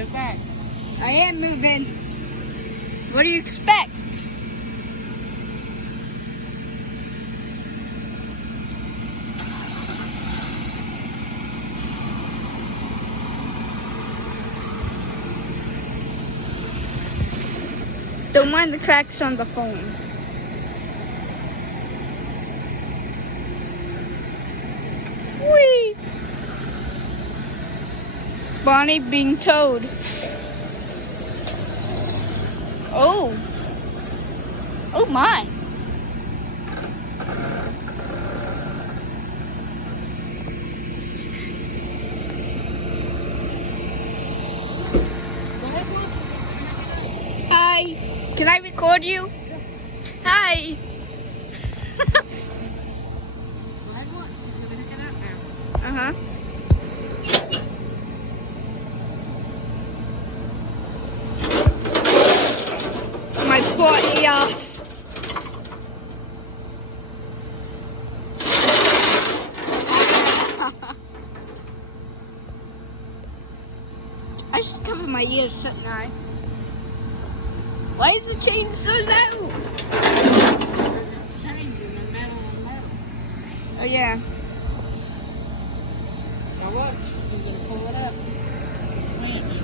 Move back. I am moving. What do you expect? Don't mind the cracks on the phone. Whee! Bonnie being towed. Oh. Oh my. Hi. Can I record you? Hi. Uh-huh. My poor ears. I should cover my ears, shouldn't I? Why is the chain so low? Oh yeah. Now watch. He's gonna pull it up. Winch.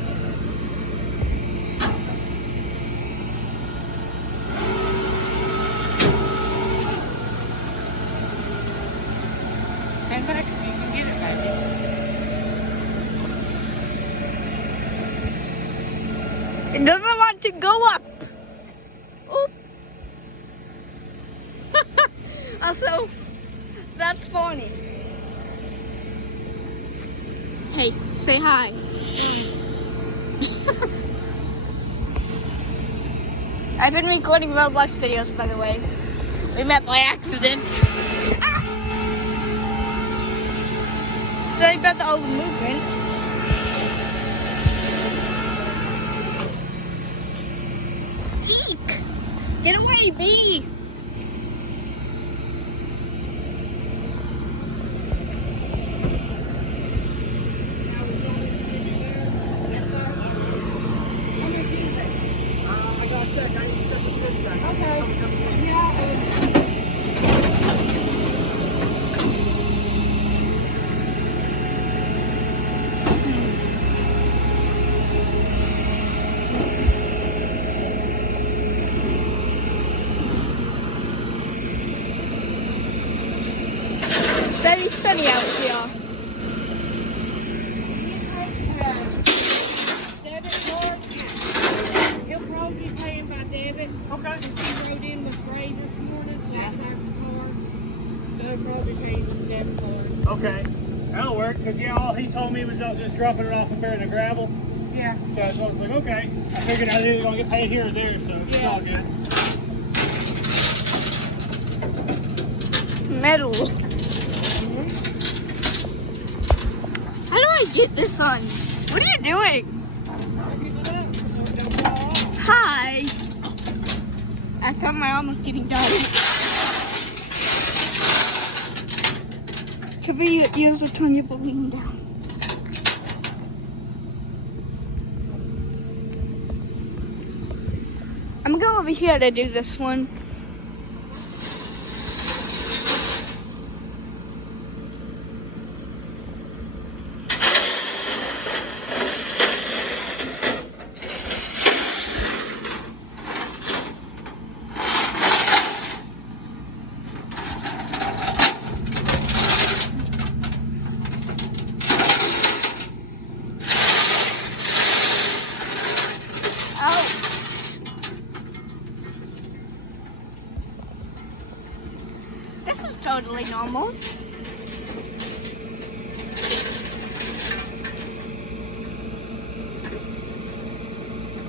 Stand back so you can get it, baby. It doesn't want to go up. Oop. Also, that's funny. Hey, say hi. I've been recording Roblox videos, by the way. We met by accident. Ah! Sorry about all the movements. Eek! Get away, bee! Very sunny out here. Debit card. He'll probably be paying by debit. Okay. He rode in with Gray this morning, so I have the card. So he'll probably pay with the debit card. Okay, that'll work, because yeah, all he told me was I was just dropping it off up there in the gravel. Yeah. So I was like, okay. I figured I was either going to get paid here or there, so it's all good. Metal. How do I get this on? What are you doing? Hi. I thought my arm was getting done. Cover your ears or turn your balloon down. I'm gonna go over here to do this one. This is totally normal.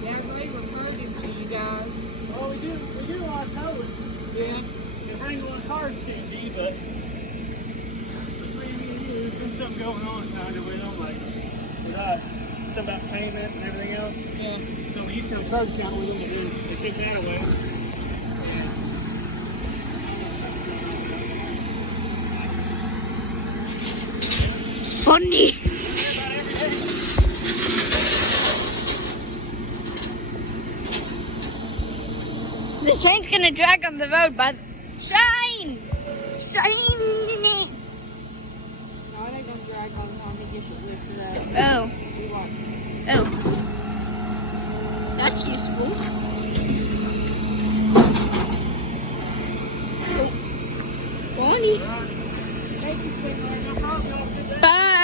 Yeah, I believe we're funding for you guys. Well, we do a lot of towing. Yeah. You bring a lot of cars, CG, but between me and you, there's been something going on kind of with them, like with us. Something about payment and everything else. Yeah. So we used to have a charge account with them, and then they took that away. Funny. Shane's gonna drag on the road, but Shane! Shane! No, it ain't gonna drag on the time he gets it lifted up. Oh, You watch. oh. That's useful. Bonnie. Thank you, sweetheart. Bye.